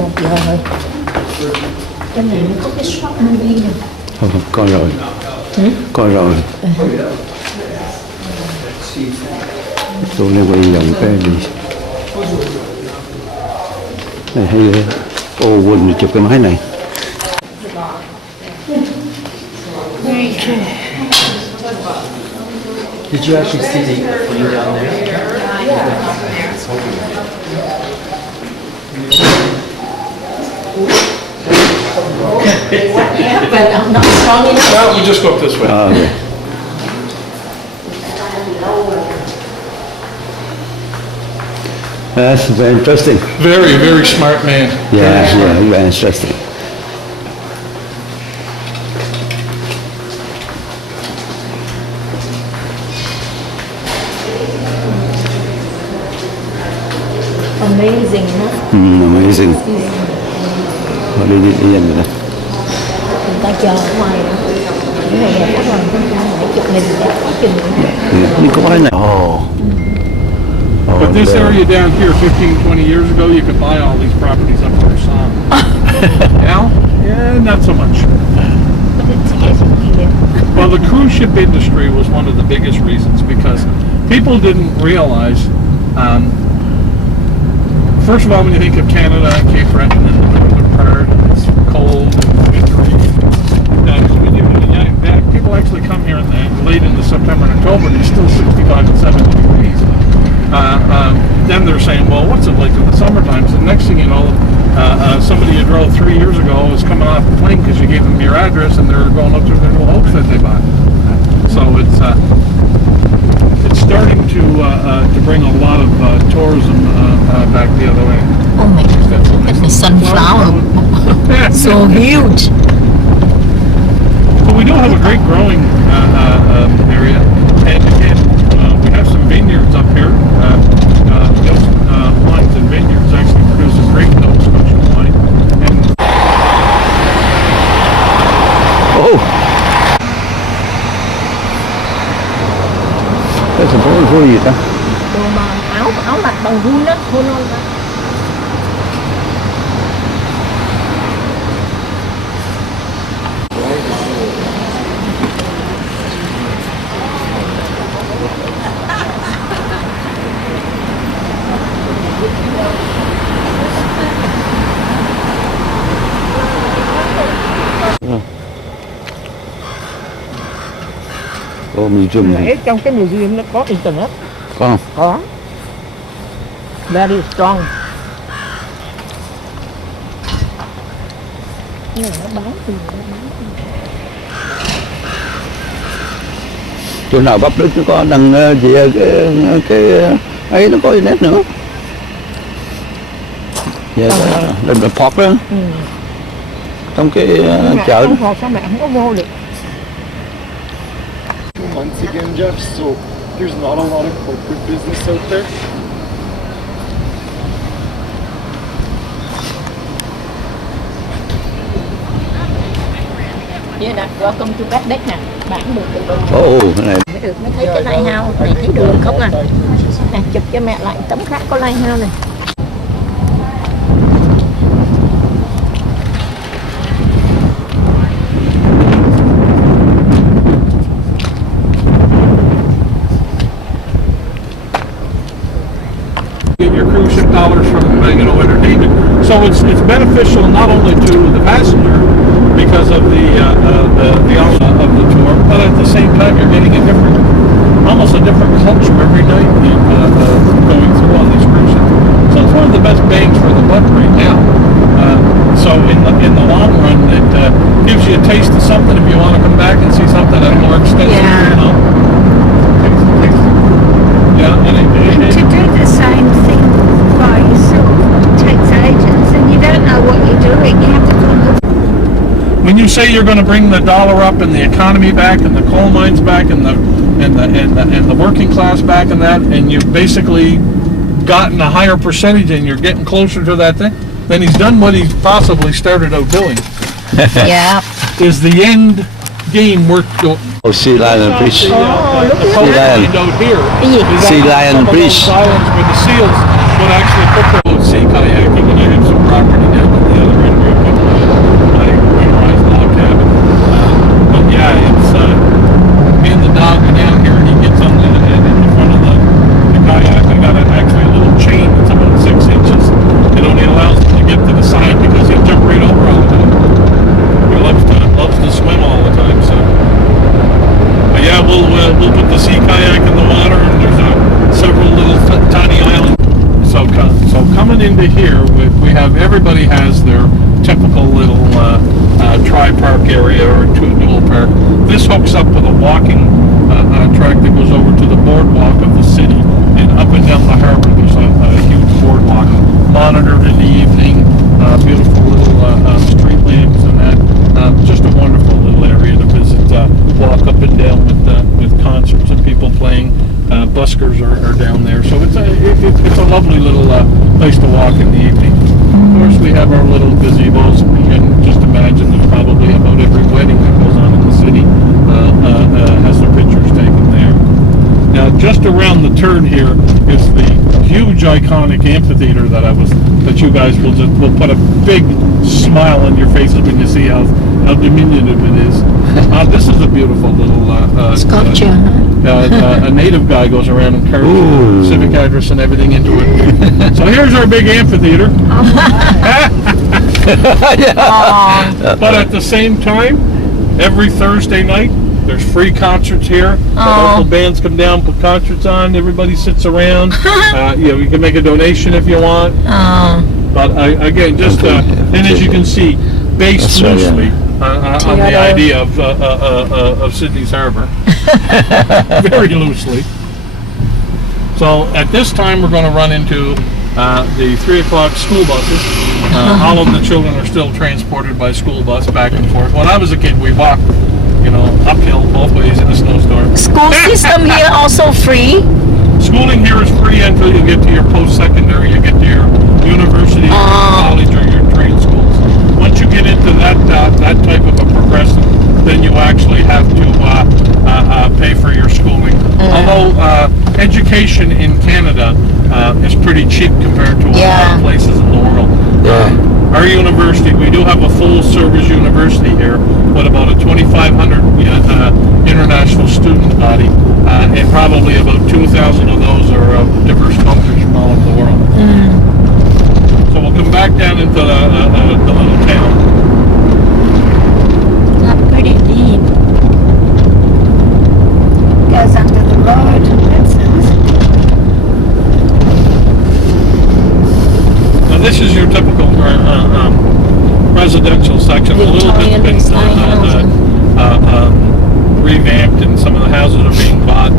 1 giờ rồi. Trên này có cái shop movie nè. Thôi, coi rồi. Coi rồi. Tôi này quay vòng cái đi. Này hay ghê. Ô, quên chụp cái máy này. Did you actually see the plane down there? But I'm not strong enough. Well, we just go up this way. À, okay. That's very interesting. Very, very smart man. Yeah, yeah, very interesting. Amazing, huh? Amazing. Đi rồi đó. Người ta chờ ở ngoài nữa. Cái này là các lần phải chụp hình để quá trình. Đi có cái này. Oh. But this area down here, 15, 20 years ago, you could buy all these properties up there, some. Now, yeah, not so much. But it's getting here. Well, the cruise ship industry was one of the biggest reasons because people didn't realize, first of all, when you think of Canada and Cape Breton and the northern part, it's cold and wintry. People actually come here late in the September and October and it's still 65 and 70 degrees. Then they're saying, well, what's it like in the summer times? And next thing you know, somebody you drove 3 years ago is coming off the plane because you gave them your address and they're going up to their new house that they bought. So it's starting to bring a lot of tourism back the other way. Oh my God, look at the sunflower. So huge. So we do have a great growing area, and we have some vineyards up here. Wines and vineyards actually produce a great Nova Scotia wine. And Oh. Cái thành phố vui gì ta? Đồ mà áo mặc bằng vun đó, thôi non đó. Ô, museum này. Trong cái museum nó có internet. Có không? Có. Very strong. Nhưng mà nó bán thì Chỗ nào bắp Đức nó có đăng gì cái ấy nó có internet nữa. Dạ, là port đó. Trong cái chợ đó. Không, sao mẹ không có vô được. Months again, Jeff, so there's not a lot of corporate business out there. Vậy nè, welcome to Bad Deck nè. Bản được được. Ồ, cái này. Mới được, mới thấy cái lighthouse này, thấy đường không à. Nè, chụp cho mẹ lại tấm khác có lighthouse này. get your cruise ship dollars from entertainment. So it's beneficial not only to the passenger because of the element of the tour, but at the same time you're getting almost a different culture every night going through on these cruise ships. So it's one of the best bangs for the buck right now. So in the long run, it gives you a taste of something if you want to come back and see something at a more extensive. Yeah. You know? Yeah, And to do the same thing by yourself takes ages, and you don't know what you're doing. You have to come. when you say you're going to bring the dollar up and the economy back and the coal mines back and the working class back and that, and you've basically gotten a higher percentage and you're getting closer to that thing, then he's done what he possibly started out doing. Yeah. Is the end game worth the Oh, Sea Lion Bridge. coal Lion. mine out here? Cái gì? is Sea on Lion some of Bridge. those islands where the seals would actually put their sea kayaking, and I have some property down there. here, we have, everybody has their typical little tri-park area or dual park. This hooks up with a walking track that goes over to the boardwalk of the city, and up and down the harbor there's a huge boardwalk, monitored in the evening, beautiful little street lamps and that. Just a wonderful little area to visit, walk up and down with concerts and people playing. Buskers are down there, so it's a lovely little place to walk in the evening. Of course, we have our little gazebos. You can just imagine there's probably about every wedding that goes on in the city has their pictures taken there. Now, just around the turn here is the huge iconic amphitheater that you guys will put a big smile on your faces when you see how diminutive it is. This is a beautiful little Sculpture, a native guy goes around and carves Ooh. civic address and everything into it. So here's our big amphitheater. But at the same time, every Thursday night, there's free concerts here. The local bands come down, put concerts on. Everybody sits around. You can make a donation if you want. But again, just and as you can see, based That's right, loosely on the idea of Sydney's Harbour, very loosely. So at this time, we're going to run into the 3 o'clock school buses. All of the children are still transported by school bus back and forth. When I was a kid, we walked, uphill both ways in a snowstorm. School system here also free? Schooling here is free until you get to your post-secondary, you get to your university, or your college, or your trade schools. Once you get into that type of a progressive, then you actually have to pay for your schooling. Although education in Canada is pretty cheap compared to a lot of places in the world. Our university, we do have a full-service university here with about a 2,500 international student body, and probably about 2,000 of those are of diverse cultures from all over the world. So we'll come back down into the little town. Not pretty deep. Goes under the road. That's nice. Now this is your typical residential section. A little bit been revamped, and some of the houses are being bought.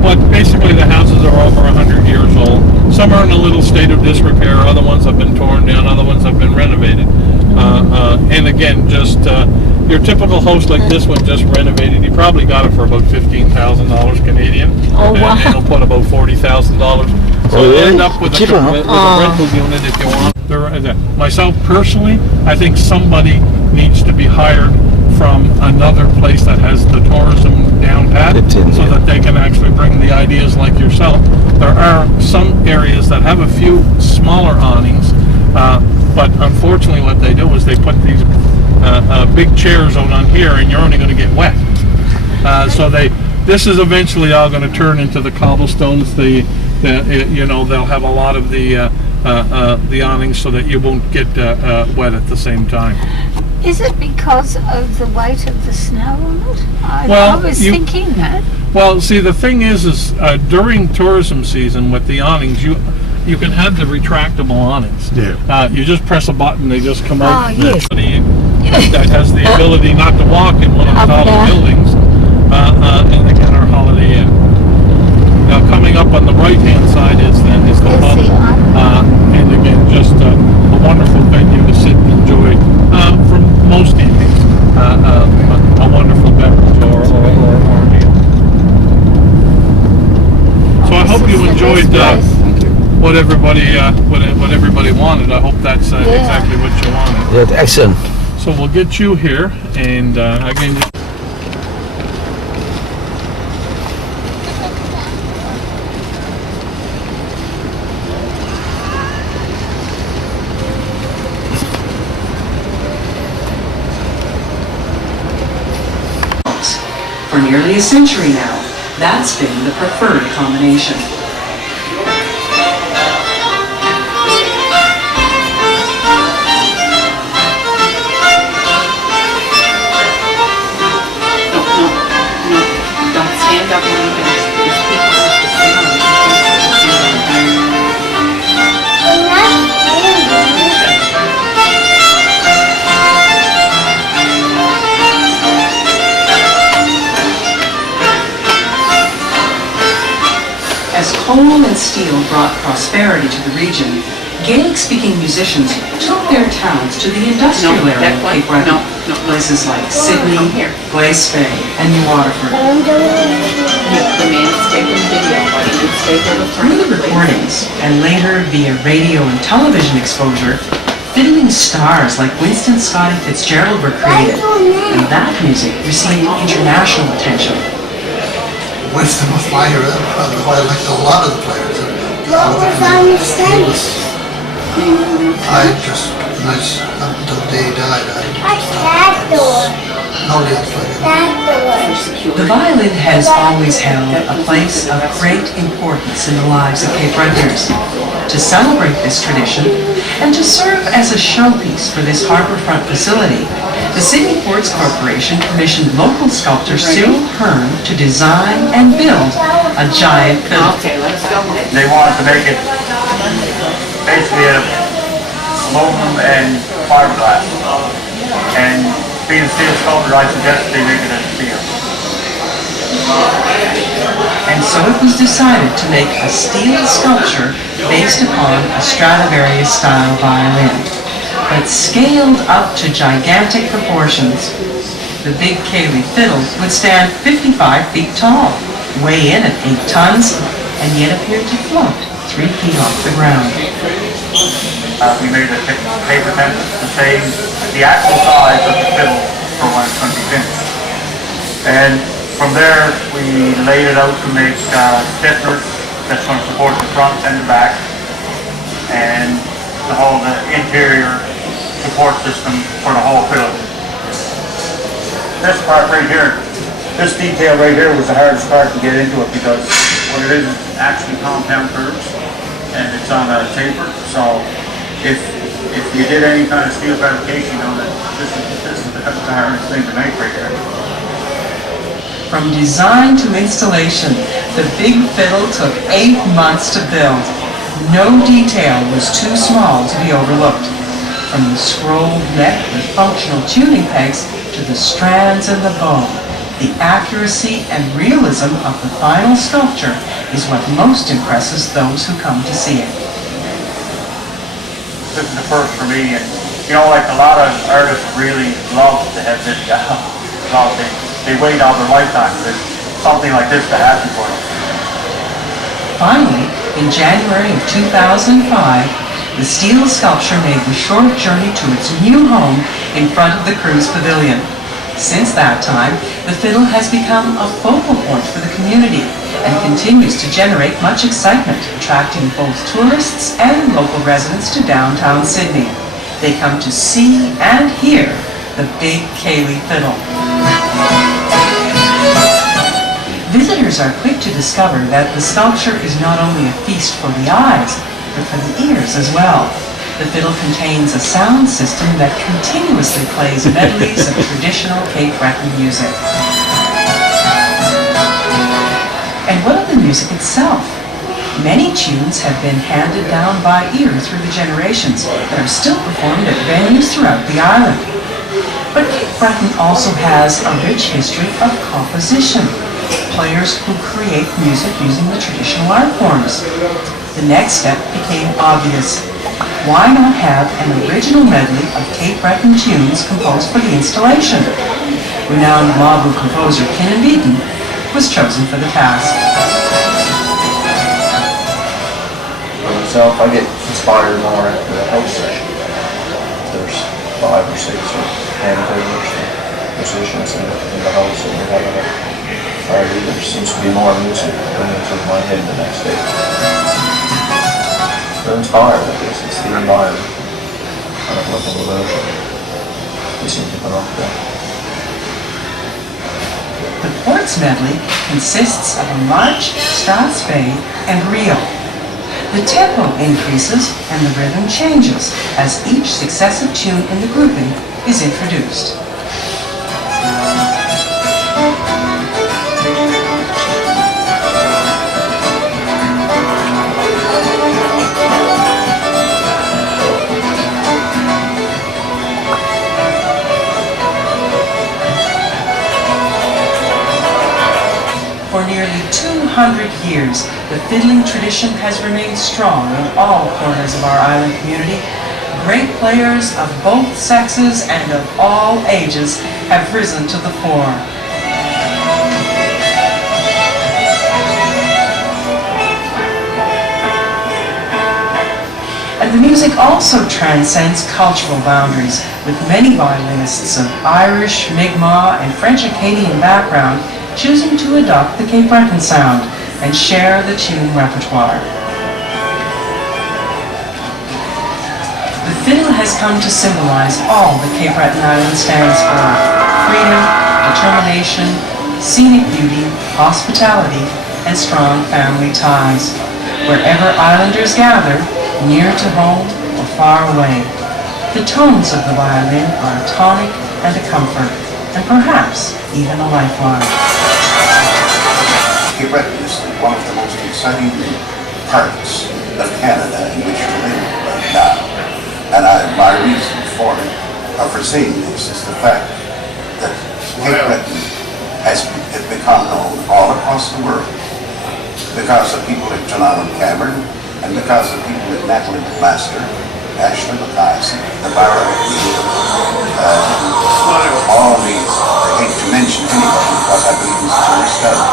But basically the houses are over 100 years old. Some are in a little state of disrepair. Other ones have been torn down. Other ones have been renovated. And again, just your typical house like this one, just renovated. You probably got it for about $15,000 Canadian. Oh, wow. And it'll put about $40,000. So you end up with a rental unit if you want. Myself personally, I think somebody needs to be hired from another place that has the tourism down pat, so that they can actually bring the ideas like yourself. There are some areas that have a few smaller awnings, but unfortunately what they do is they put these big chairs out on here, and you're only going to get wet. So this is eventually all going to turn into the cobblestones. They'll have a lot of the awnings so that you won't get wet at the same time. Is it because of the weight of the snow on it? I was thinking that. Well, see, the thing is during tourism season with the awnings, you can have the retractable awnings. Yeah. You just press a button, they just come out. Yes. That has the ability not to walk in one of the taller buildings. And again, our Holiday Inn. Now, coming up on the right-hand side is the pub. And again, just a wonderful venue to sit and enjoy from most evenings. A wonderful beverage or meal. So I hope you enjoyed what everybody wanted. I hope that's exactly what you wanted. Yeah, excellent. So we'll get you here, and again. For nearly a century now, that's been the preferred combination. No, don't stand up when you finish. These people have to sit on. steel brought prosperity to the region, Gaelic-speaking musicians took their talents to the industrial area of Cape Breton, places like Sydney, Glace Bay, and New Waterford. Through the recordings, and later via radio and television exposure, fiddling stars like Winston Scotty Fitzgerald were created, and that music received international attention. Winston was my hero, I liked a lot of the players. What was on the stage? I just, nice, up until the day he died, What's that door? nobody else played it. That door. The violin has always held a place of great importance in the lives of Cape Bretoners. To celebrate this tradition, and to serve as a showpiece for this harborfront facility, the Sydney Ports Corporation commissioned local sculptor Cyril Hearn to design and build a giant fiddle. They wanted to make it basically aluminum and fiberglass. And being a steel sculptor, I suggested they make it out of steel. And so it was decided to make a steel sculpture based upon a Stradivarius-style violin, but scaled up to gigantic proportions. The big Cayley fiddle would stand 55 feet tall, weigh in at 8 tons, and yet appear to float 3 feet off the ground. We made a paper template to save the actual size of the fiddle for when it's going to be finished. And from there, we laid it out to make stiffeners that's going to support the front and the back, and the whole interior support system for the whole fiddle. This part right here, this detail right here was the hardest part to get into it because what it is actually compound curves, and it's on a taper. So if you did any kind of steel fabrication, you know that this is the hardest thing to make right here. From design to installation, the big fiddle took 8 months to build. No detail was too small to be overlooked. From the scrolled neck with functional tuning pegs to the strands and the bow, the accuracy and realism of the final sculpture is what most impresses those who come to see it. This is the first for me, and you know, like a lot of artists really love to have this job. They wait all their lifetime for something like this to happen for them. Finally, in January of 2005, the steel sculpture made the short journey to its new home in front of the cruise pavilion. Since that time, the fiddle has become a focal point for the community and continues to generate much excitement, attracting both tourists and local residents to downtown Sydney. They come to see and hear the big Cayley fiddle. Visitors are quick to discover that the sculpture is not only a feast for the eyes, but for the ears as well. The fiddle contains a sound system that continuously plays medleys of traditional Cape Breton music. And what of the music itself? Many tunes have been handed down by ear through the generations that are still performed at venues throughout the island. But Cape Breton also has a rich history of composition. Players who create music using the traditional art forms. The next step became obvious. Why not have an original medley of Cape Breton tunes composed for the installation? Renowned Mawbu composer Kinnan Beaton was chosen for the task. For myself, I get inspired more at the house session. There's 5 or 6 hand players and musicians in the house, and we're having a party. There seems to be more music going into my head the next day. They're inspired with this. It's the environment. I don't know about it. We seem to come up with that. The Ports medley consists of a march, strathspey, and reel. The tempo increases and the rhythm changes as each successive tune in the grouping is introduced. For nearly 200 400 years, the fiddling tradition has remained strong in all corners of our island community. Great players of both sexes and of all ages have risen to the fore. And the music also transcends cultural boundaries, with many violinists of Irish, Mi'kmaq, and French-Acadian background choosing to adopt the Cape Breton sound and share the tune repertoire. The fiddle has come to symbolize all that Cape Breton Island stands for: freedom, determination, scenic beauty, hospitality, and strong family ties. Wherever islanders gather, near to home or far away, the tones of the violin are a tonic and a comfort, and perhaps even a lifeline. Cape Breton is one of the most exciting parts of Canada in which we live right now. And my reason for it, or for saying this, is the fact that Cape Breton has become known all across the world because of people like John Allen Cameron, and because of people like Natalie McMaster, Ashley McIsaac, the Barra all these, I hate to mention anybody because I believe in such a study,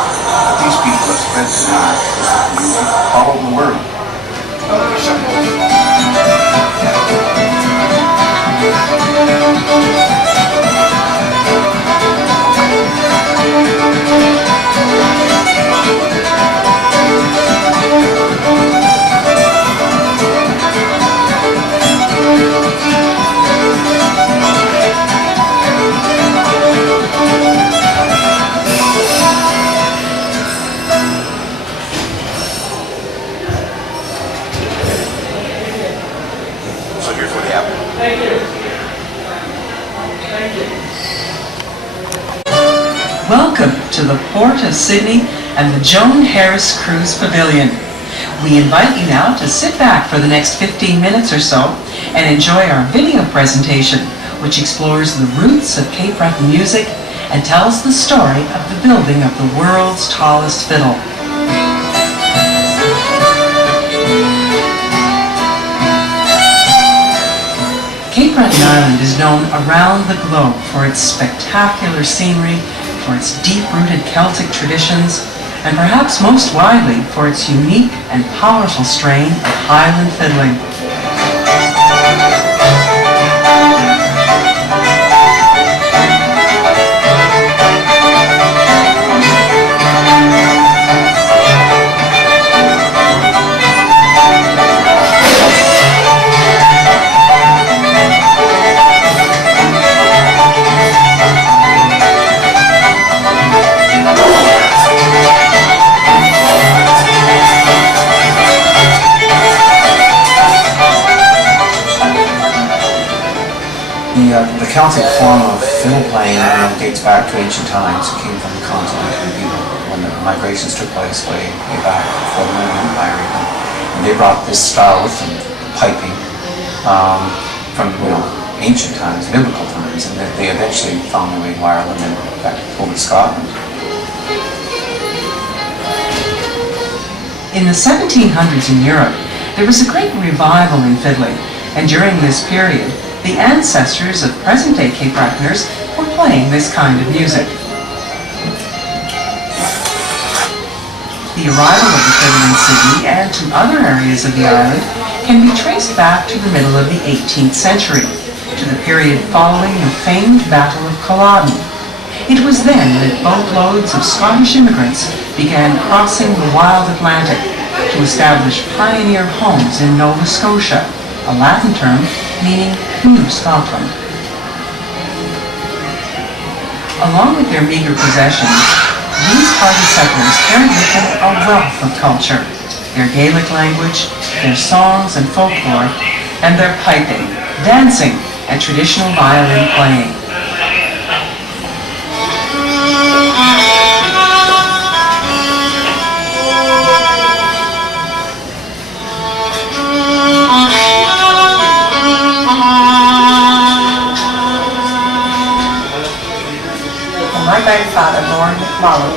but these people have spread the music all over the world. Welcome to the Port of Sydney and the Joan Harris Cruise Pavilion. We invite you now to sit back for the next 15 minutes or so and enjoy our video presentation, which explores the roots of Cape Breton music and tells the story of the building of the world's tallest fiddle. Cape Breton Island is known around the globe for its spectacular scenery, for its deep-rooted Celtic traditions, and perhaps most widely for its unique and powerful strain of Highland fiddling. The Celtic form of fiddle playing dates back to ancient times. It came from the continent when the migrations took place way back before the Roman Empire even. And they brought this style with them, piping, from ancient times, biblical times, and they eventually found their way to Ireland and back over to Scotland. In the 1700s in Europe, there was a great revival in fiddling, and during this period, the ancestors of present-day Cape Bretoners were playing this kind of music. The arrival of the fiddle in Sydney and to other areas of the island can be traced back to the middle of the 18th century, to the period following the famed Battle of Culloden. It was then that boatloads of Scottish immigrants began crossing the wild Atlantic to establish pioneer homes in Nova Scotia, a Latin term meaning New Scotland. Along with their meager possessions, these hardy settlers carried with them a wealth of culture, their Gaelic language, their songs and folklore, and their piping, dancing, and traditional violin playing. My grandfather, Lord McMullen,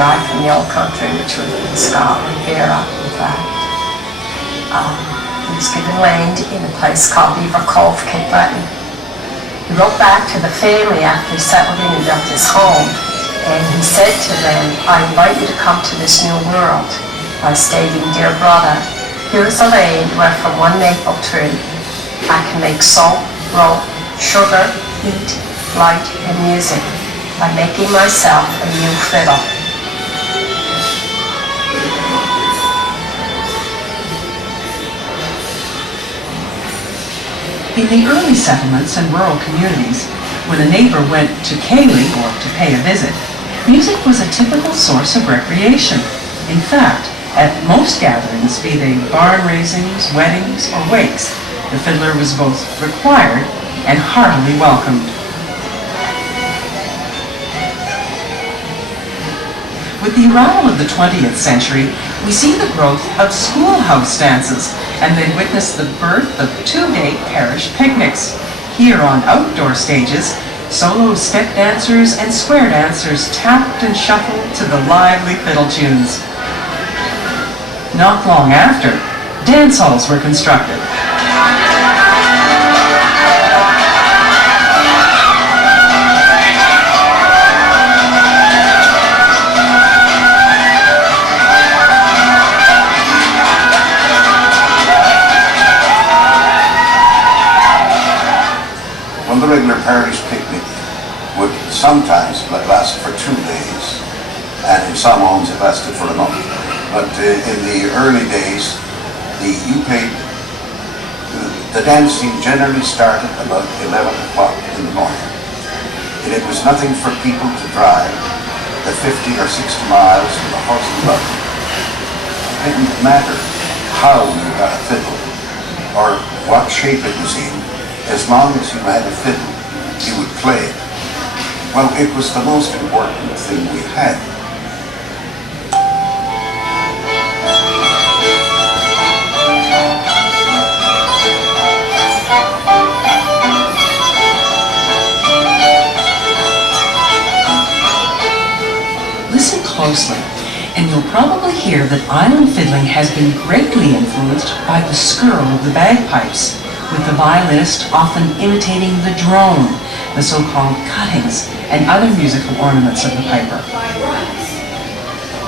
drive from the old country, which was in Scotland, Vera, in fact. He was given land in a place called Beaver Cove, Cape Breton. He wrote back to the family after he settled in and built his home, and he said to them, I invite you to come to this new world by stating, dear brother, here is a land where from one maple tree I can make soap, rope, sugar, heat, light, and music by making myself a new fiddle. In the early settlements and rural communities, when a neighbor went to Kaylee or to pay a visit, music was a typical source of recreation. In fact, at most gatherings, be they barn raisings, weddings, or wakes, the fiddler was both required and heartily welcomed. With the arrival of the 20th century, we see the growth of schoolhouse dances, and they witness the birth of two-day parish picnics. Here on outdoor stages, solo step dancers and square dancers tapped and shuffled to the lively fiddle tunes. Not long after, dance halls were constructed. When the regular parish picnic would sometimes last for 2 days, and in some homes it lasted for a month. But in the early days, the dancing generally started about 11 o'clock in the morning. And it was nothing for people to drive the 50 or 60 miles with a horse and buggy. It didn't matter how you got a fiddle or what shape it was in. As long as you had a fiddle, you would play it. Well, it was the most important thing we had. Listen closely, and you'll probably hear that island fiddling has been greatly influenced by the skirl of the bagpipes, with the violinist often imitating the drone, the so-called cuttings, and other musical ornaments of the piper.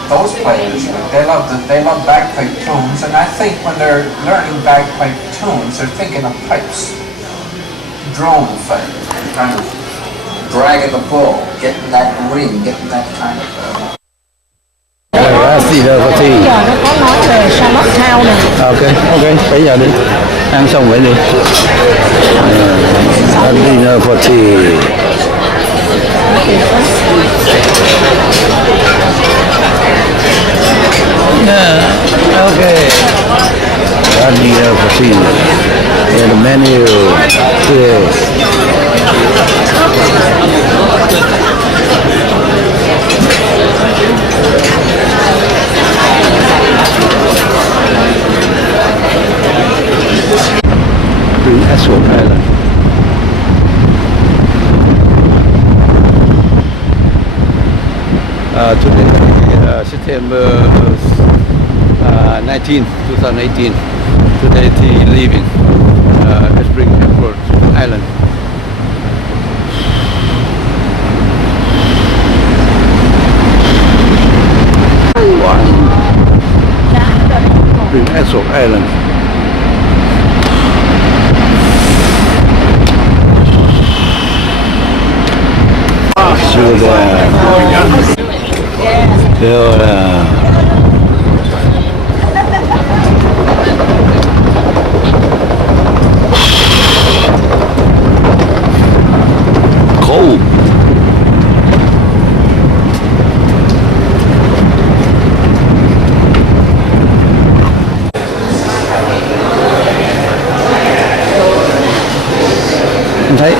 Those players, they love bagpipe tunes, and I think when they're learning bagpipe tunes, they're thinking of pipes, drone effect, kind of dragging the bull, getting that ring, getting that kind of. Dinner for tea. Bây giờ nó có nói về Charlotte Town này. Ok, bây giờ đi. Ăn xong vậy đi. Dinner for tea. Yeah, okay. Dinner for tea. And the menu here. Prince Edward Island. Today, September 19, 2018. Today, he leaving Prince Edward Island. Prince Edward Island. Cold. Anh thấy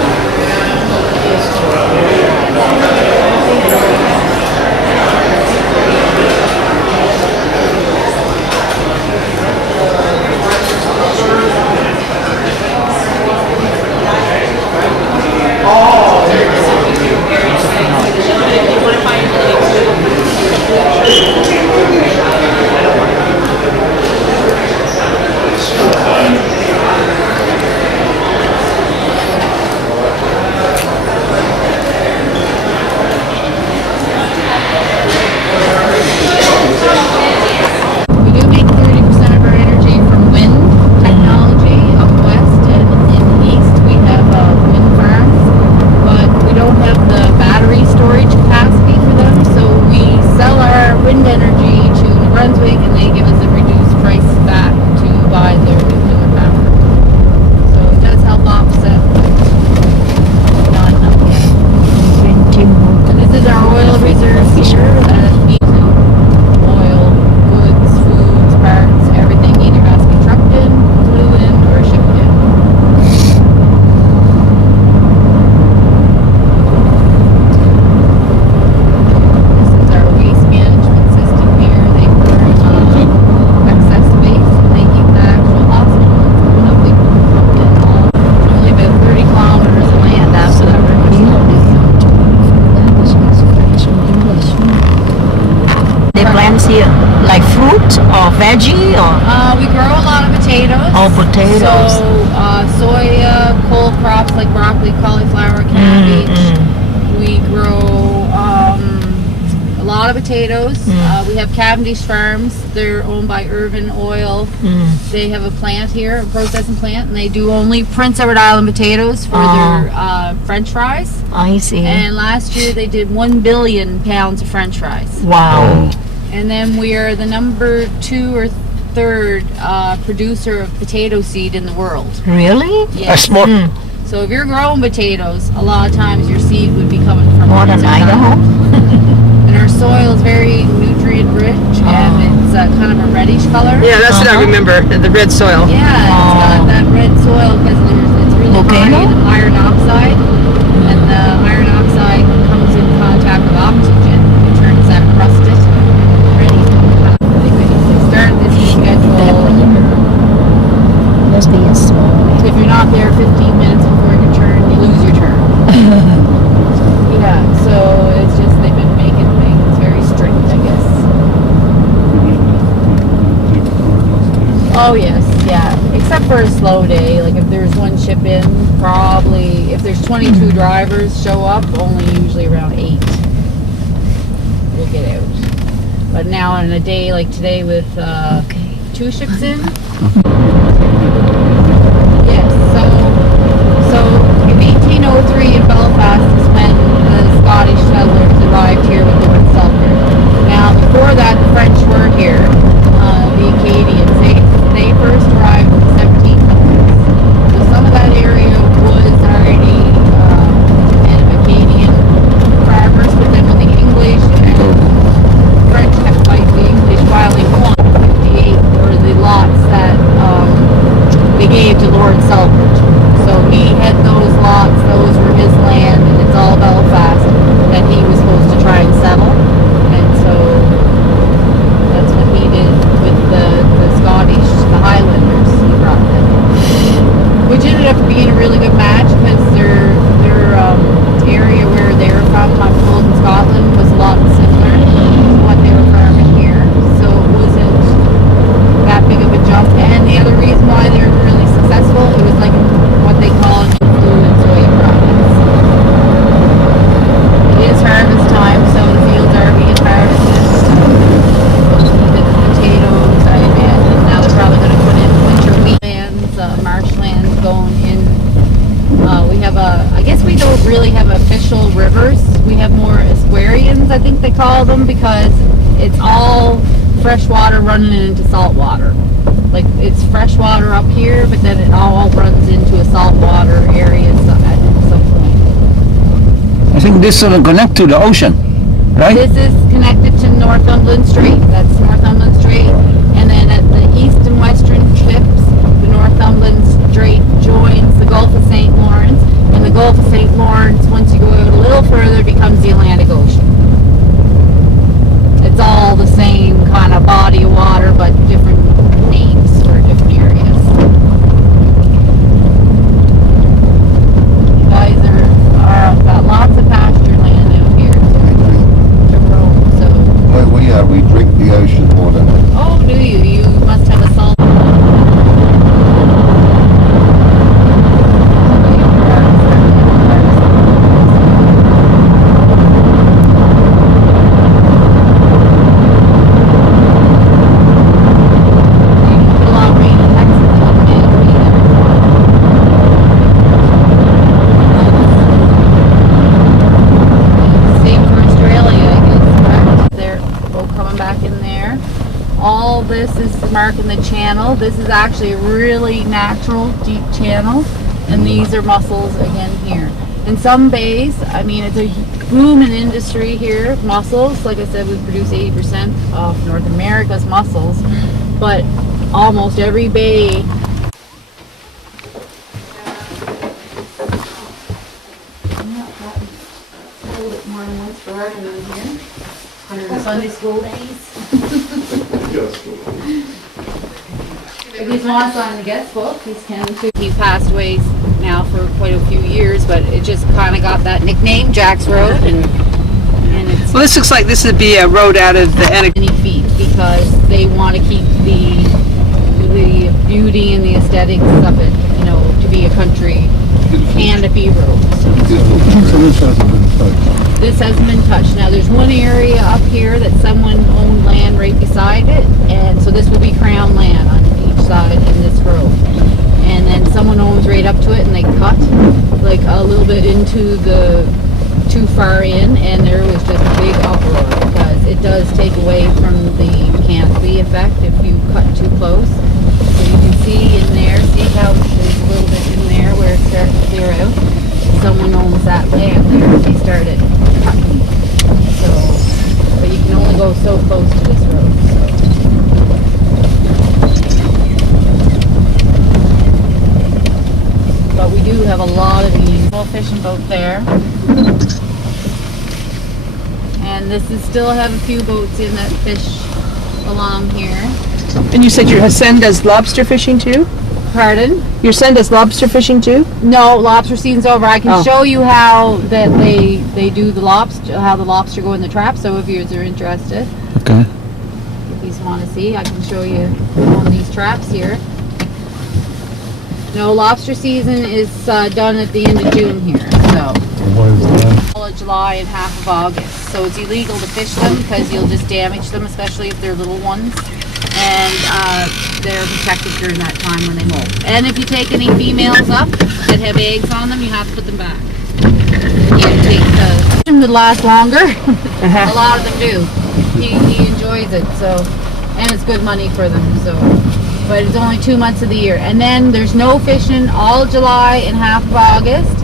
Or? We grow a lot of potatoes. Oh, potatoes. So, soya, cold crops like broccoli, cauliflower, cabbage. We grow a lot of potatoes. We have Cavendish Farms. They're owned by Irvin Oil. They have a plant here, a processing plant, and they do only Prince Edward Island potatoes for their French fries. I see. And last year they did 1 billion pounds of French fries. Wow. And then we are the number 2 or 3rd producer of potato seed in the world. Really? Yes. So if you're growing potatoes, a lot of times your seed would be coming from More than Idaho? And our soil is very nutrient rich, and it's kind of a reddish color. Yeah, that's what I remember, the red soil. Yeah, it's got that red soil because it's really high in iron oxide, and the iron oxide comes in contact with oxygen, it turns that rusted, ready to come. They start this schedule. Must be a small. If you're not there 15 minutes before your turn, you lose your turn. Yeah, so it's just they've been making things very strict, I guess. Oh yes, yeah. Except for a slow day, like if there's one ship in, probably if there's 22 drivers show up, only usually around 8 will get out. But now on a day like today with 2 ships in. Yes, so in 1803 in Belfast is when the Scottish settlers arrived here with Lord Selkirk. Now before that the French were here, the Acadians. They first arrived in the 1700s. So some of that area was already Acadian farmers, but then when the English and French had to fight the English while they won 58 or the lots that they gave to Lord Selkirk. So he had those lots, those were his land, and it's all Belfast that he was supposed to try and settle. And so that's what he did with the Scottish, the Highlanders, he brought them. Which ended up being a really good match because their area where they were from, Clonfold in Scotland, was a lot similar to what they were farming here. So it wasn't that big of a jump. And the other reason why they were really successful, it was like what they call influence soy products. It is harvest time, so the fields are being harvested. The potatoes, I imagine, now they're probably going to put in winter wheatlands, marshlands going in. We have I guess we don't really have official rivers. We have more estuarians, I think they call them, because it's all fresh water running into salt water. Like it's fresh water up here, but then it all runs into a saltwater area at some point. I think this sort of connect to the ocean, right? This is connected to Northumberland Strait. That's Northumberland Strait. And then at the east and western tips, the Northumberland Strait joins the Gulf of St. Lawrence. And the Gulf of St. Lawrence, once you go out a little further, becomes the Atlantic Ocean. It's all the same kind of body of water, but different names for different areas. You guys are got lots of pasture land out here to roam. So. Where we are, we drink the ocean water. Oh, do you? You must have a salt. This is marking the channel. This is actually a really natural deep channel, and these are mussels again here. In some bays, I mean, it's a booming industry here. Mussels, like I said, we produce 80% of North America's mussels, but almost every bay more than once for our in here. 100 Sunday school days. If he's wants on the guest book, he's can too. He passed away now for quite a few years, but it just kind of got that nickname, Jack's Road, and it's. Well, this looks like this would be a road out of the Anacortes feet because they want to keep the beauty and the aesthetics of it, you know, to be a country canopy road. So this hasn't been touched. This hasn't been touched. Now there's one area up here that someone owned land right beside it, and so this will be crown land on each side in this road. And then someone owns right up to it, and they cut like a little bit into the too far in, and there was just a big uproar because it does take away from the canopy effect if you cut too close. So you can see in there, see how there's a little bit in there where it starts to clear out. Someone owns that land there. They started cutting. So, but you can only go so close to this road. But we do have a lot of these. Little fishing boat there. And this is still have a few boats in that fish along here. And you said your son does lobster fishing too? Pardon? Your son does lobster fishing too? No, lobster season's over. I can Oh. show you how that they do the lobster, how the lobster go in the trap. So if you are interested, Okay. if you want to see, I can show you on these traps here. No, lobster season is done at the end of June here. So. Why is that? All of July and half of August. So it's illegal to fish them because you'll just damage them, especially if they're little ones. And they're protected during that time when they molt. And if you take any females up that have eggs on them, you have to put them back. You can't take them to last longer. A lot of them do. He enjoys it, so, and it's good money for them. So, but it's only 2 months of the year. And then there's no fishing all July and half of August.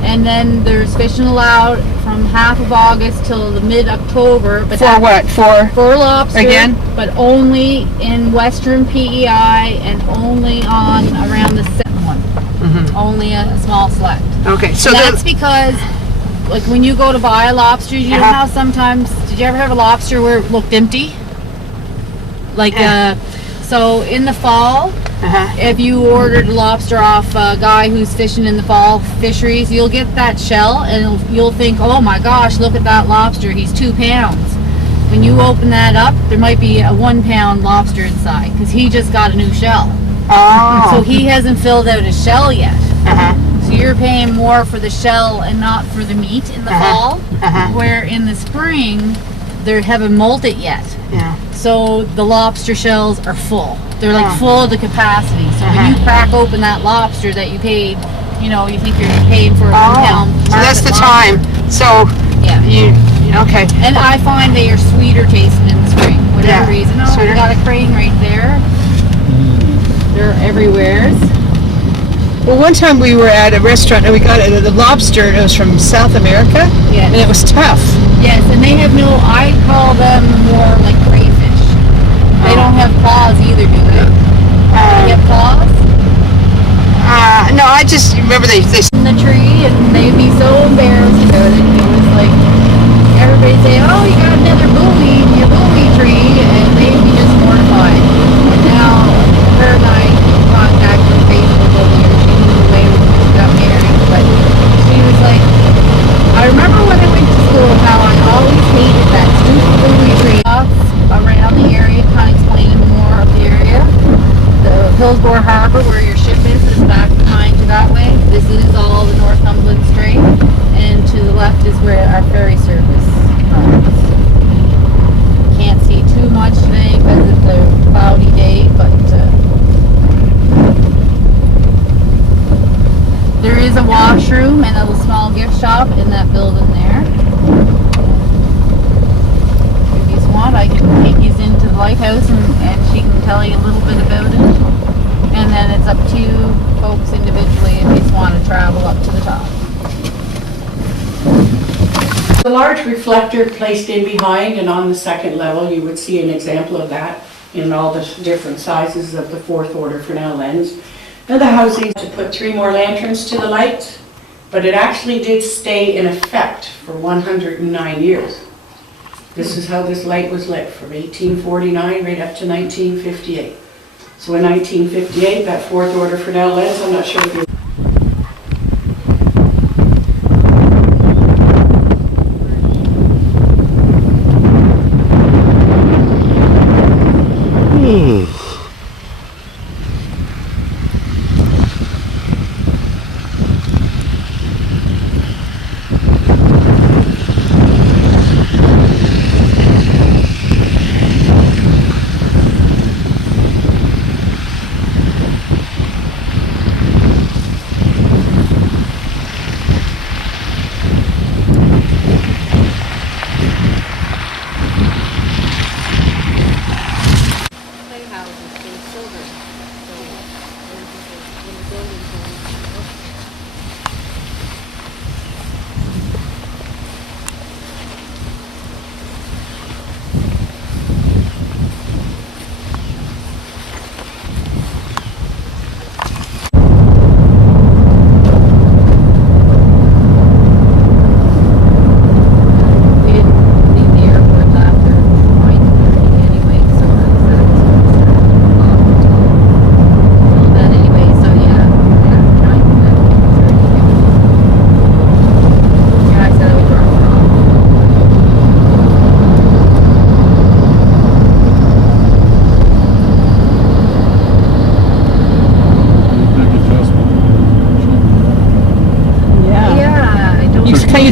And then there's fishing allowed from half of August till the mid-October. But For what? For lobster. Again? But only in western PEI and only on around the 7th one. Only a small select. Okay, so And that's because, like when you go to buy a lobster, you know how sometimes, did you ever have a lobster where it looked empty? Like, so in the fall, if you ordered lobster off a guy who's fishing in the fall fisheries, you'll get that shell and you'll think, oh my gosh, look at that lobster, he's 2 pounds. When you open that up, there might be a 1 pound lobster inside because he just got a new shell. Oh. So he hasn't filled out his shell yet. So you're paying more for the shell and not for the meat in the fall, where in the spring, they haven't molted yet. Yeah. So the lobster shells are full. They're like full of the capacity. So when you crack open that lobster that you paid, you know, you think you're paying for a 1 pound. So that's the market time. So yeah. Okay. And I find they are sweeter tasting in the spring, whatever reason. Oh, we Sweeter. got a crane right there. They're everywhere. Well, one time we were at a restaurant and we got the lobster and it was from South America. Yes. And it was tough. Yes, and they have no, I call them more like crayfish. They don't have claws either, do they? They have claws? No, I just remember they in the tree, and they'd be so embarrassed about it. It was like, everybody'd say, oh, you got another buoy in your buoy tree, and they'd be just mortified. And now, her and I contacted on Facebook over the years. She moved away when she got married, but she was like, I remember when I went to school how I always hated that stupid buoy tree. Around the area, kind of explaining more of the area. The Hillsborough Harbor, where your ship is back behind you that way. This is all the Northumberland Strait, and to the left is where our ferry service runs. Can't see too much today because it's a cloudy day, but there is a washroom and a small gift shop in that building there. If you want, I can take you into the lighthouse and she can tell you a little bit about it. And then it's up to you folks individually if you want to travel up to the top. The large reflector placed in behind and on the second level, you would see an example of that in all the different sizes of the 4th order Fresnel lens. Now the housing to put 3 more lanterns to the lights, but it actually did stay in effect for 109 years. This is how this light was lit from 1849 right up to 1958. So in 1958, that 4th order Fresnel lens, I'm not sure if you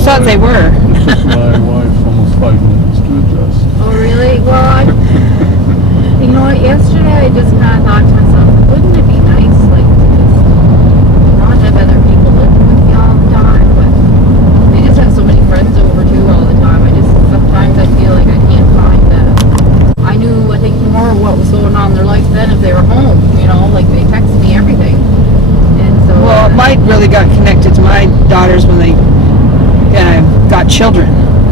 thought they were. It took my wife almost 5 minutes to adjust. Oh, really? Well, you know what? Yesterday I just kind of thought to myself, wouldn't it be nice, like, to just not have other people living with you all the time? But they just have so many friends over too all the time. Sometimes I feel like I can't find I knew, I think, more of what was going on in their life then if they were home, you know, like they texted me everything. And so. Well, Mike really got connected to my daughters when they got children.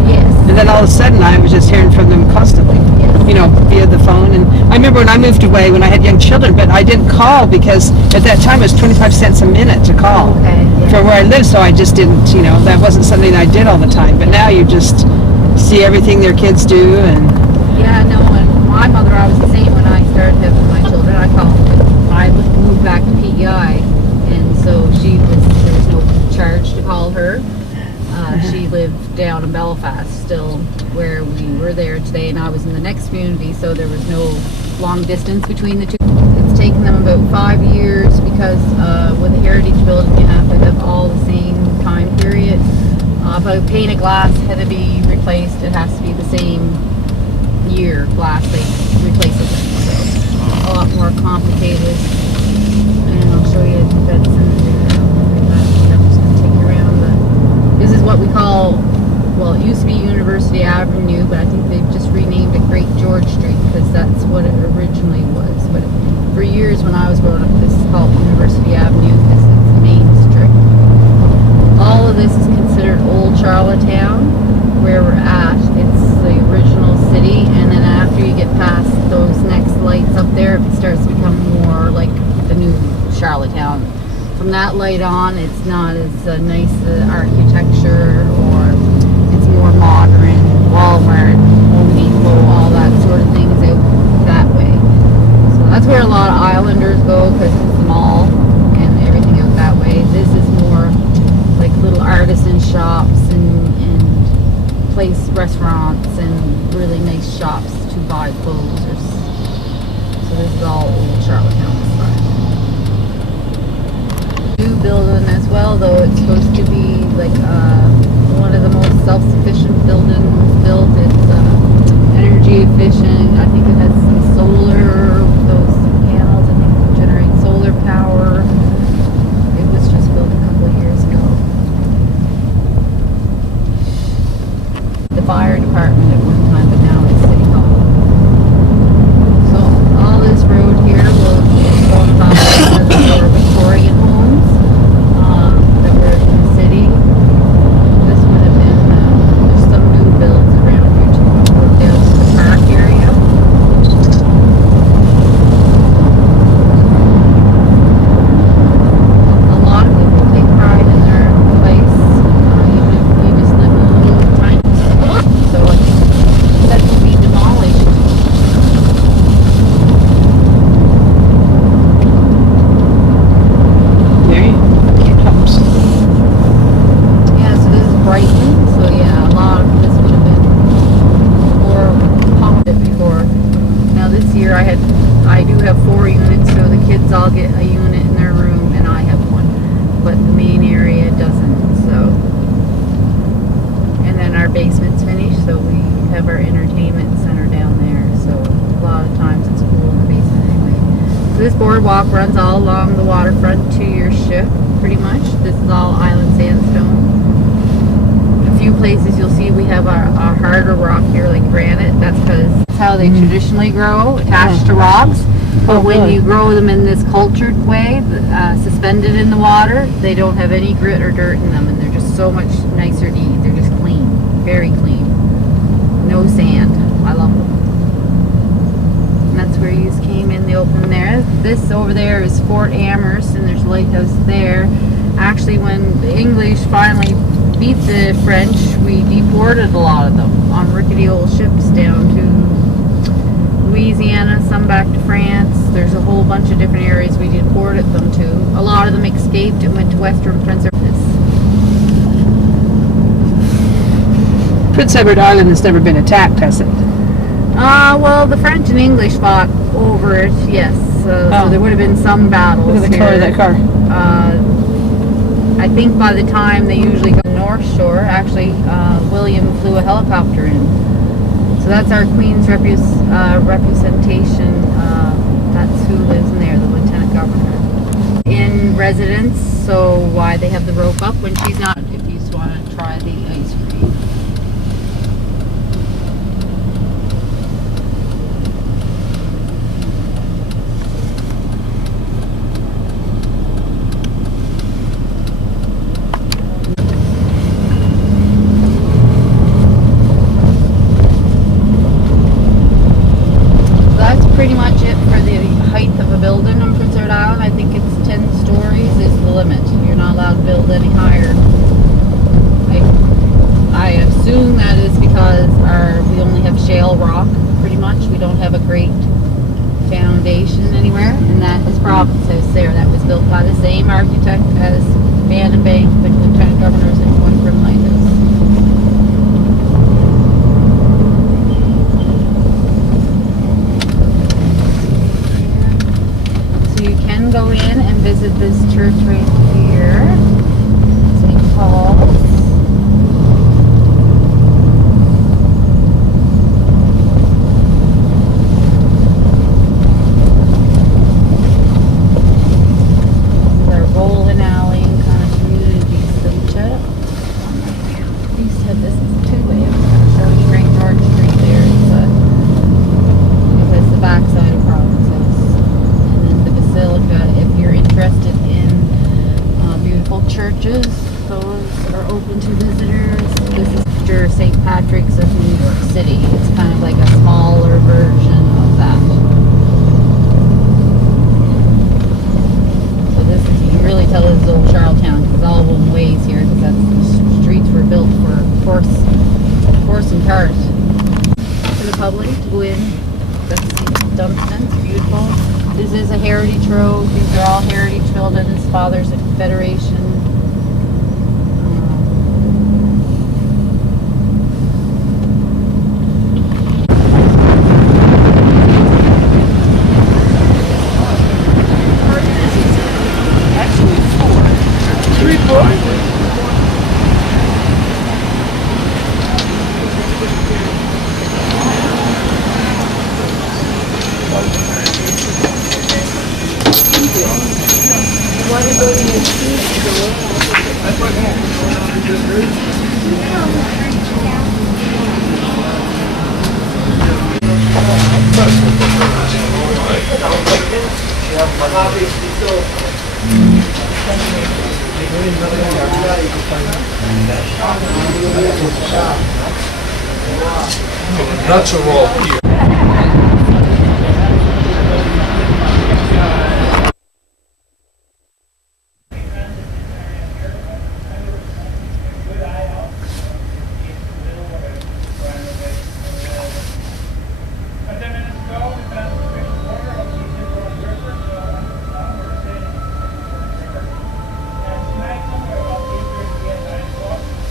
Yes. And then all of a sudden I was just hearing from them constantly. Yes. You know, via the phone. And I remember when I moved away when I had young children, but I didn't call because at that time it was 25 cents a minute to call for where I lived, so I just didn't, you know, that wasn't something I did all the time. But now you just see everything their kids do. And yeah, no, and my mother, I was the same when I started having my children. I moved back to PEI, and so there was no charge to call her. She lived down in Belfast still, where we were there today, and I was in the next community, so there was no long distance between the two. It's taken them about 5 years because with a heritage building you have to have all the same time period. If a pane of glass had to be replaced, it has to be the same year glass they replace it with. So a lot more complicated. And I'll show you the fence in there. I'm just going to take you around. This is what we call, well, it used to be University Avenue, but I think they've just renamed it Great George Street because that's what it originally was. But for years when I was growing up, this is called University Avenue because it's the main strip. All of this is considered Old Charlottetown, where we're at. It's the original city, and then after you get past those next lights up there, it starts to become more like the new Charlottetown. From that light on, it's not as nice architecture, or it's more modern, Walmart, Home Depot, all that sort of things out that way. So that's where a lot of islanders go because it's the mall and everything out that way. This is more like little artisan shops and restaurants and really nice shops to buy clothes. So this is all Old Charlottetown style. New building as well, though it's supposed to be like one of the most self-sufficient buildings built. It's energy efficient. I think it has some solar, those panels, I think generate solar power. It was just built a couple of years ago. The fire department at one time, but now it's City Hall. So all this road here will go on top of the Victorian homes that were in the city. This would have been there's some new builds around here too. Go down to the park area. A lot of people take pride in their place, even if you just live in a little tiny. So I think that could be demolished. there it comes. Yeah, so this is Brighton. So yeah, a lot of this would have been more popular before. Now this year I do have 4 units, so the kids all get a unit in their room, and I have one. But the main area doesn't. So, and then our basement's finished, so we have our entertainment center down there. So a lot of times it's cool in the basement anyway. So this boardwalk runs all along the waterfront to your ship, pretty much. This is all island sandstone. A few places you'll see we have our harder rock here, like granite. That's because that's how they traditionally grow, attached to rocks. But when you grow them in this cultured way, suspended in the water, they don't have any grit or dirt in them, and they're just so much nicer to eat. They're just clean, very clean. No sand. I love them. And that's where you came in the open there. This over there is Fort Amherst, and there's a lighthouse there. Actually, when the English finally beat the French, we deported a lot of them on rickety old ships down to Louisiana, some back to France. There's a whole bunch of different areas we deported them to. A lot of them escaped and went to Western Prince Edward. Prince Edward Island has never been attacked, has it? Well, the French and English fought over it, yes. So there would have been some battles. Look at the color of that car. I think by the time they usually go North Shore, actually, William flew a helicopter in. So that's our Queen's representation. That's who lives in there, the Lieutenant Governor. In residence, so why they have the rope up when she's not, if you just want to try the ice cream. Pretty much it for the height of a building on Prince Edward Island. I think it's 10 stories is the limit. You're not allowed to build any higher. I assume that is because we only have shale rock, pretty much. We don't have a great foundation anywhere, and that is Province House there. That was built by the same architect as Bandon Bank, the Lieutenant Governor's and Winford Lighthouse. Go in and visit this church right here, St. Paul's. This is our bowling alley and kind of community center. He said this is two-way. I'm going to show you right George Street there. It's the backside of Province House. Basilica, if you're interested in beautiful churches, those are open to visitors. This is after St. Patrick's of New York City. It's kind of like a smaller version of that. So this is, you can really tell this is old Charlottetown because all one ways here, because that's the streets were built for horse and cart. For the public to go in, that's Dunstan, it's beautiful. This is a heritage road. These are all heritage buildings. Fathers of Confederation. Actually, 3 foot. Nuts are all here.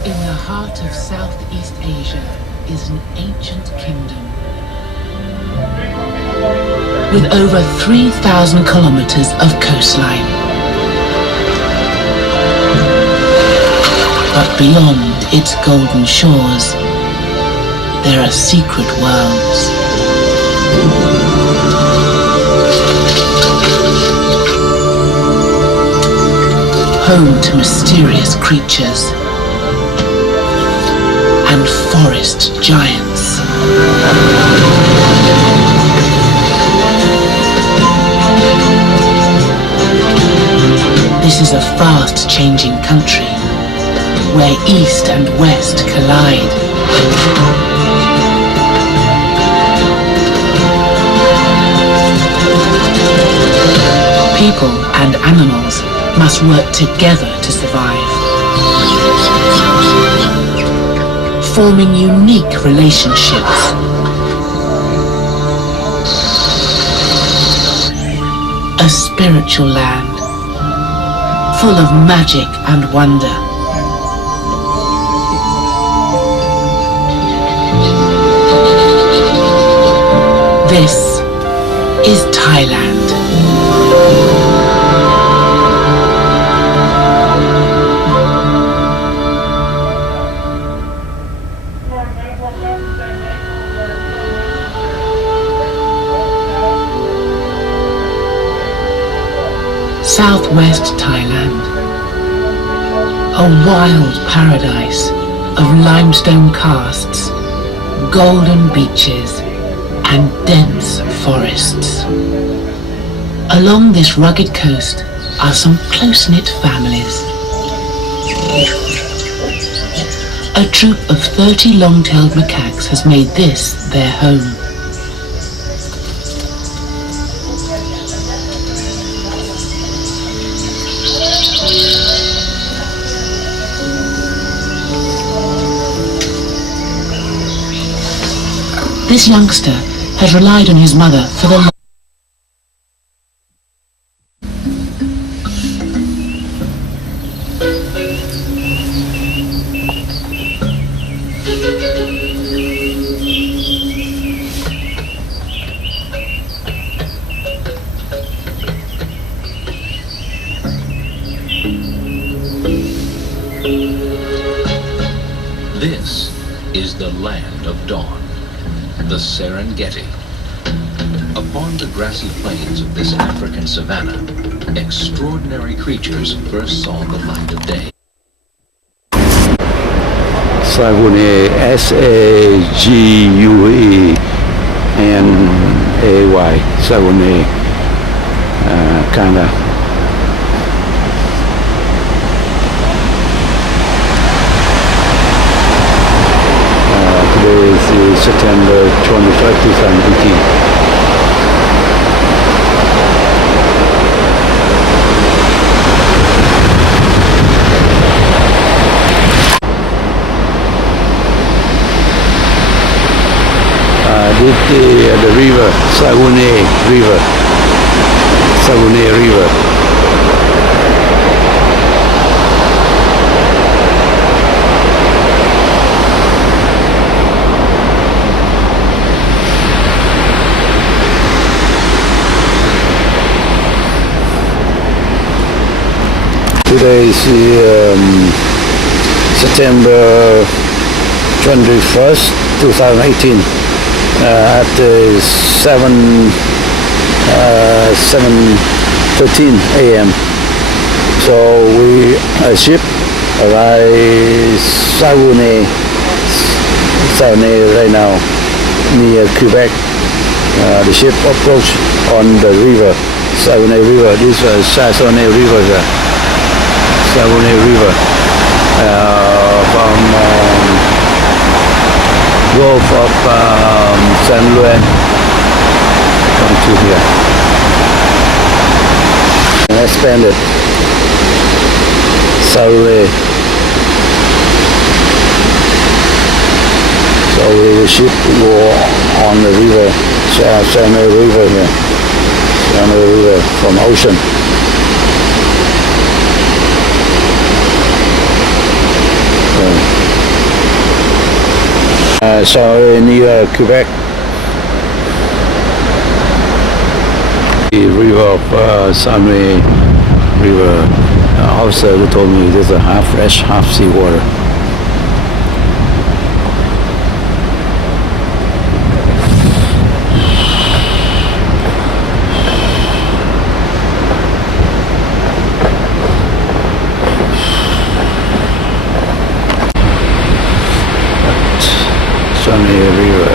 In the heart of Southeast Asia is an ancient kingdom with over 3,000 kilometers of coastline. But beyond its golden shores, there are secret worlds. Home to mysterious creatures and forest giants. This is a fast-changing country where East and West collide. People and animals must work together to survive, forming unique relationships. A spiritual land, full of magic and wonder. This is Thailand. southwest Thailand. A wild paradise of limestone karsts, golden beaches, and dense forests. Along this rugged coast are some close-knit families. A troop of 30 long-tailed macaques has made this their home. This youngster has relied on his mother for the This is the land of dawn, the Serengeti. Upon the grassy plains of this African savanna, extraordinary creatures first saw the light of day. Saguenay, Saguenay, Saguenay, Canada. Today is September 25, 2018. The river, Saguenay River. Today is September 21st, 2018. At 7:13 a.m. So a ship arrives Saguenay right now near Quebec. The ship approached on the river, Saguenay River. This is Saguenay River, Saguenay River from Gulf of San Luis come to here and expanded Saguenay. So we ship go on the river, Saguenay River here, Saguenay River from ocean. So near Quebec, the river of Saguenay River, officer told me there's a half fresh, half seawater. Saguenay River.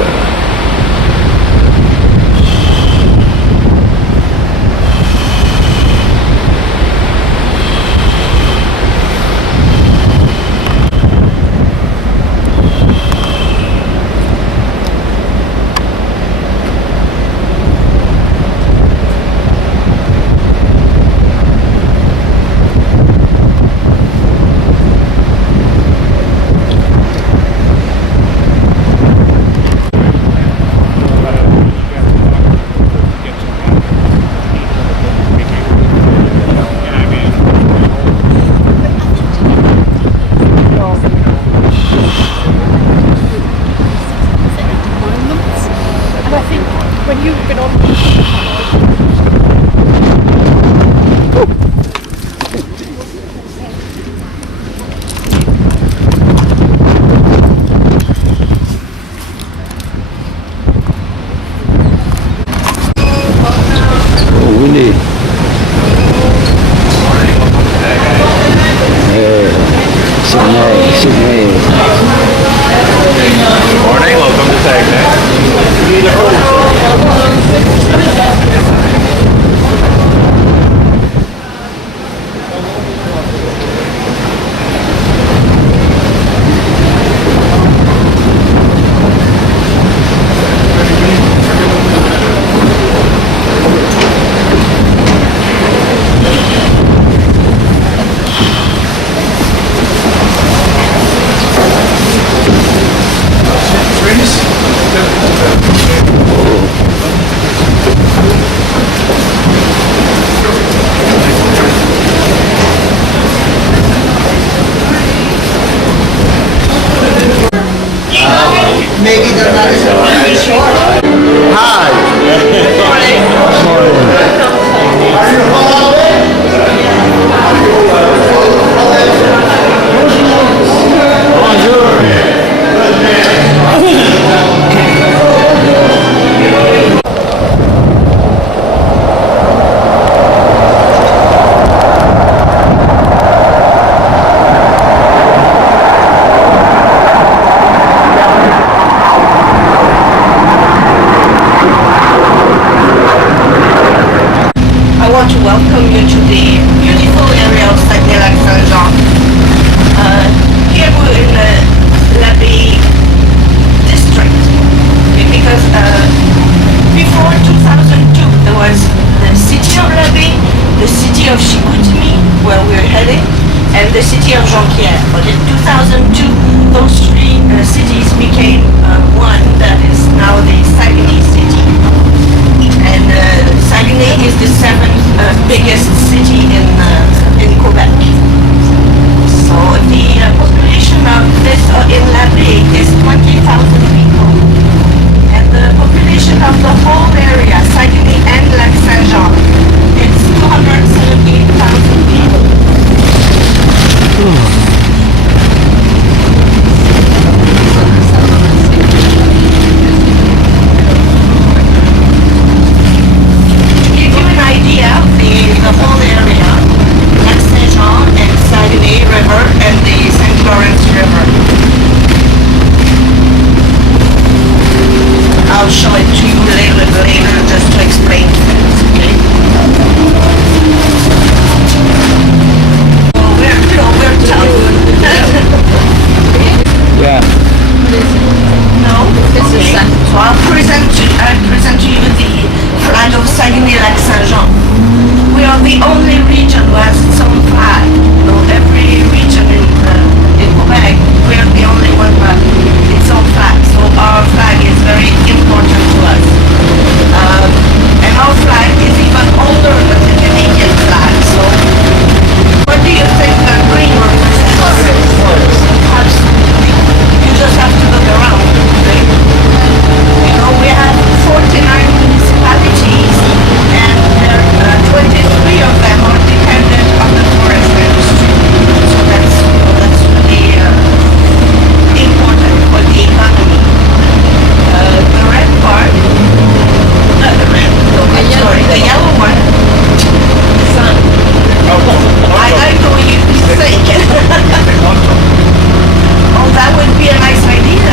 Sydney. Good morning, welcome to Tag Day. Maybe the letters are pretty short. Hi. I want to welcome you to the beautiful area of Saguenay-Lac-Saint-Jean. Here we're in the L'Abbé district, because before 2002 there was the city of L'Abbé, the city of Chicoutimi, where we're heading, and the city of Jonquière. But in 2002 those three cities became one that is now the Saguenay city. And Saguenay is the seventh biggest city in Quebec. So the population of this in L'Abbé is 20,000 people. And the population of the whole area, Saguenay and Lac-Saint-Jean, it's 278,000 people. The whole area, Lac-Saint-Jean and Saguenay River and the St. Lawrence River. I'll show it to you later just to explain things, okay? So we're tough. Yeah. No? Okay. So I'll present to you the flag of Saguenay-Lac-Saint-Jean. We are the only region who has its own flag. You know, every region in Quebec, we are the only one who has its own flag. So our flag is very important to us. And our flag is even older than the Canadian flag. So what do you think the green represents? Absolutely. You just have to look around. Okay? You know, we have 49 municipalities, and 23 of them are dependent on the forest industry. So that's really important for the economy. The red part, the yellow one, the sun. I like the way you think. Oh, that would be a nice idea.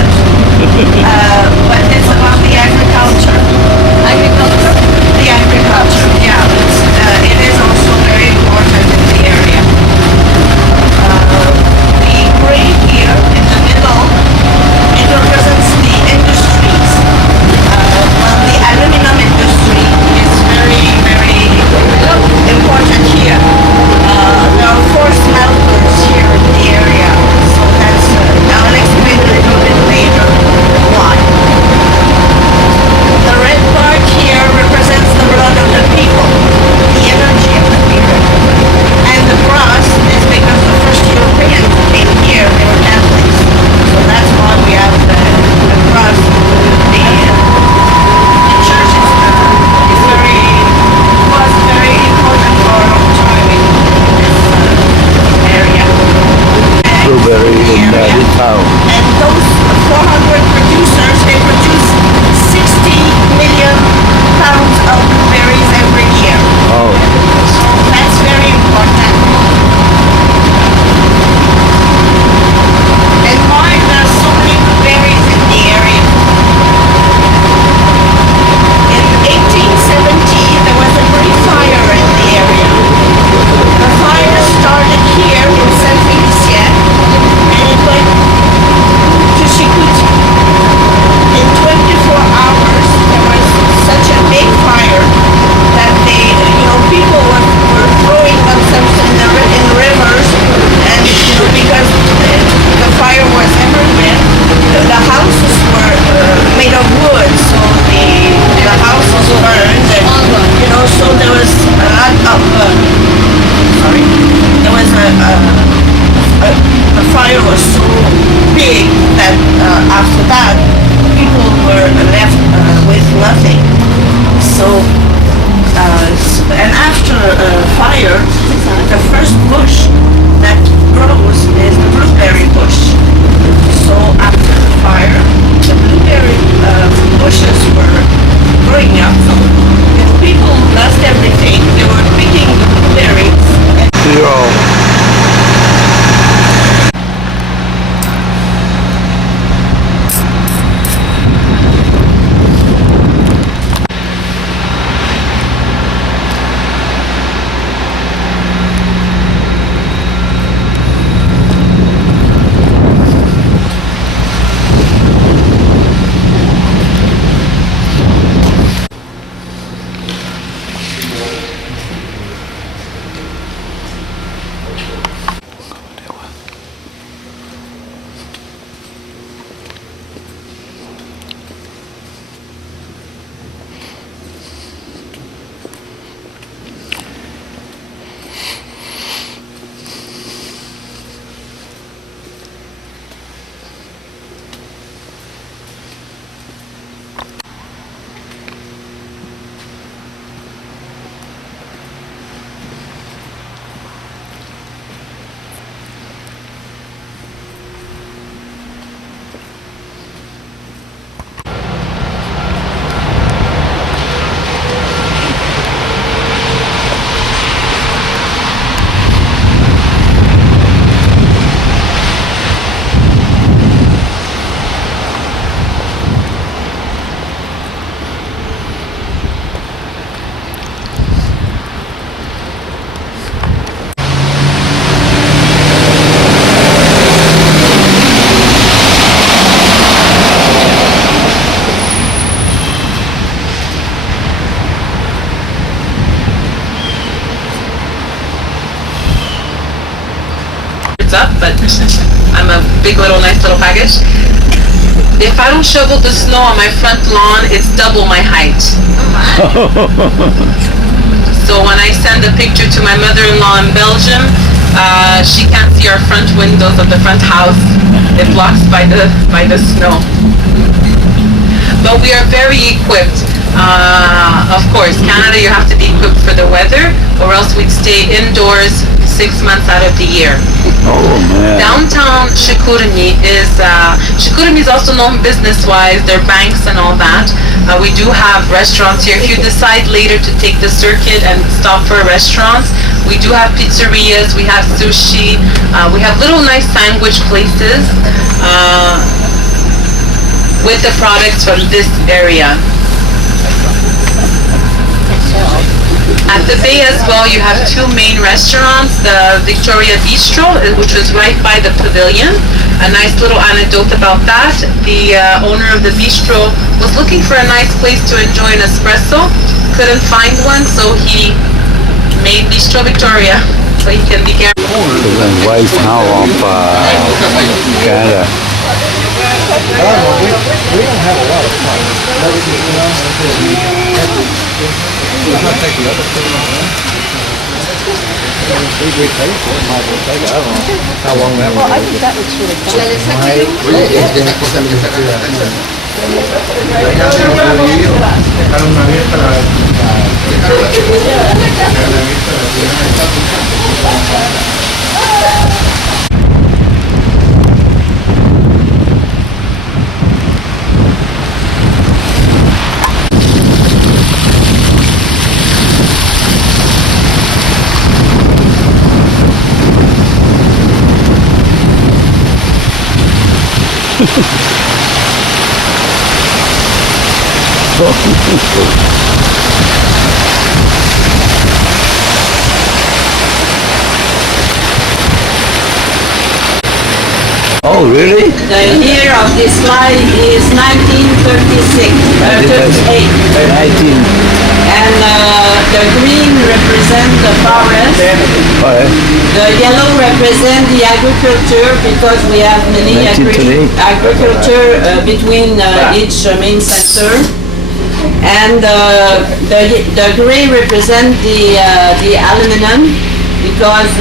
But it's about the agriculture. The agriculture, yeah. It is also very important in the area. The gray here in the middle, it represents the industries. Well, the aluminum industry is very, very important here. There are 4 smelters here in the area, so that's, I'll explain a little bit later why. The red part here represents the blood of the people, the energy of the people. And the cross is because the first Europeans who came here, they were Catholics. So that's why we have the cross. The church was very important for a long time in this area. Blueberry in the town. And those 400 producers, they produce 60 million pounds of blueberries every year. Oh. So that's very important. nothing. So, and after a fire, the first bush that grows is the blueberry bush. So after the fire, the blueberry bushes were growing up. And people lost everything. They were picking the blueberries. Up, but I'm a big little nice little package. If I don't shovel the snow on my front lawn, it's double my height. So when I send a picture to my mother-in-law in Belgium, she can't see our front windows of the front house. It blocks by the snow. But we are very equipped. Of course, Canada, you have to be equipped for the weather, or else we'd stay indoors 6 months out of the year. Oh man. Downtown Chicoutimi is also known business-wise, their banks and all that. We do have restaurants here. If you decide later to take the circuit and stop for restaurants, we do have pizzerias, we have sushi, we have little nice sandwich places with the products from this area. At the Bay as well, you have two main restaurants, the Victoria Bistro, which was right by the pavilion. A nice little anecdote about that. The owner of the bistro was looking for a nice place to enjoy an espresso, couldn't find one, so he made Bistro Victoria, so he can be careful. The White Town of Canada. We don't have a lot of fun. We're not taking the other thing on that. We paid for it, might as well take it. I don't know how long that Well, I think that looks really Oh, really? The year of this slide is 1936, 38. 19. And the green represents the forest. The yellow represents the agriculture, because we have many agriculture between each main center. And the gray represents the aluminum, because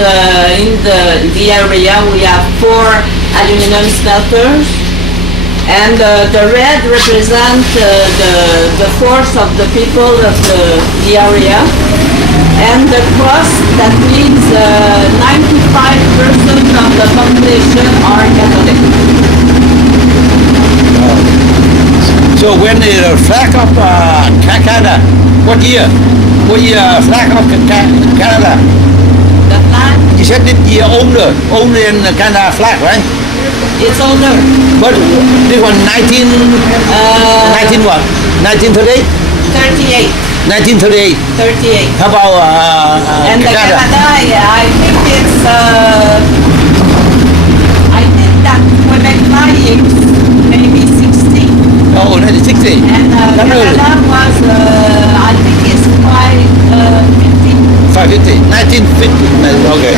in the area we have 4 aluminum smelters. And the red represents the force of the people of the area. And the cross, that means 95% of the population are Catholic. So when the flag of Canada, what year? What year flag of Canada? The flag? You said it year older than the Canada flag, right? It's older. But this one 19 what? 1938? 38. 1938. 38. How about and Canada? The Canada, yeah, I think it's I think that Quebec flying maybe 60. Oh, 1960. And Canada was I think it's 550. 550. 1950. Okay.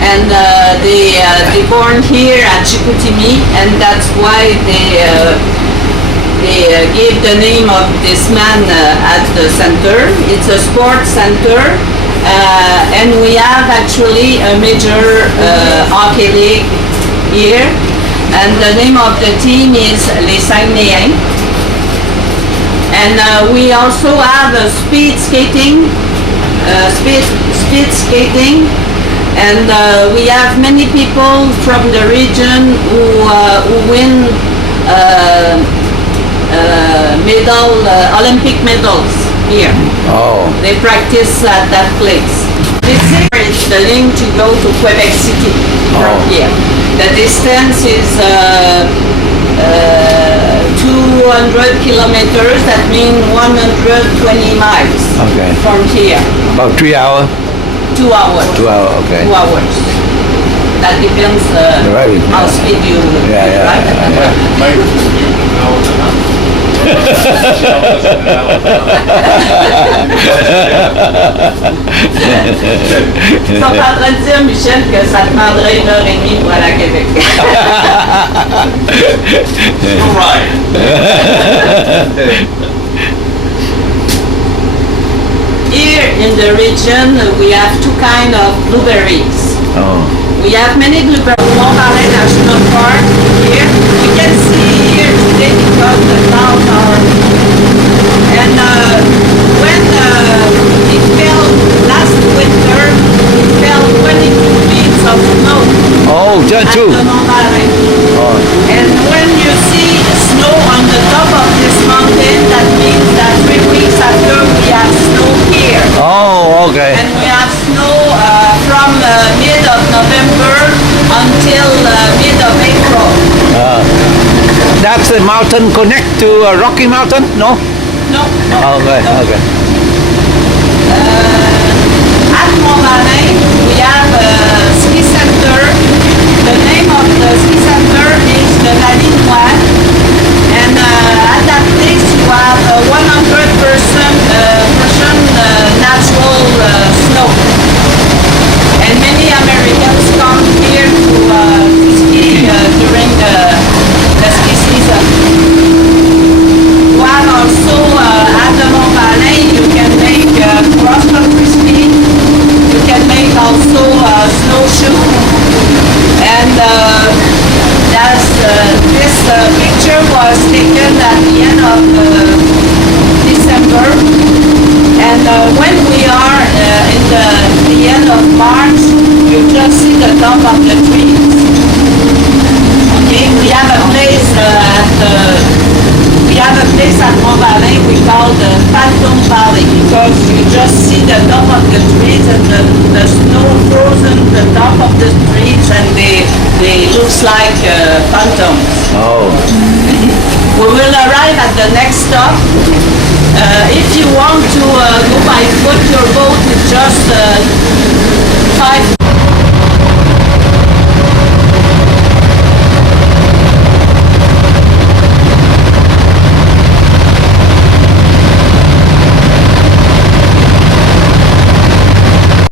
And they born here at Chicoutimi, and that's why they gave the name of this man at the center. It's a sports center, and we have actually a major hockey league here, and the name of the team is Les Saguenayens. And we also have speed skating, and we have many people from the region who win Olympic medals here. Oh. They practice at that place. This is the link to go to Quebec City from here. The distance is 200 kilometers, that means 120 miles from here. About 3 hours? 2 hours. 2 hours, okay. 2 hours. That depends how speed you drive. Ils sont en train de dire, Michel, que ça te prendrait 1h30 pour aller à Québec. Here in the region, we have two kinds of blueberries. Oh. We have many blueberries. Mont-Valin National Park here. We can see here today because the clouds are. And when it fell last winter, it fell 22 feet of snow. Oh, just two. At the Mont-Valin. Oh. And when you see snow on the top of this mountain, that means that 3 weeks after we have snow here. Oh, okay. And we have snow from mid of November until mid of April. That's the mountain connect to Rocky Mountain? No? No. Okay, okay. At Mont-Valin, we have a ski center. The name of the ski center is the Vallée Noire. And at that place, you have 100% natural snow. And many Americans come here to ski during the ski season. You have also at the Mont-Valin, you can make cross-country ski. You can make also snowshoe. And this picture was taken at the end of December. And when we are in the end of March, you just see the top of the trees. Okay, we have a place at Mont-Valin we call the Phantom Valley because you just see the top of the trees and the snow frozen the top of the trees and they looks like phantoms. Oh. We will arrive at the next stop. If you want to go by foot, your boat is just 5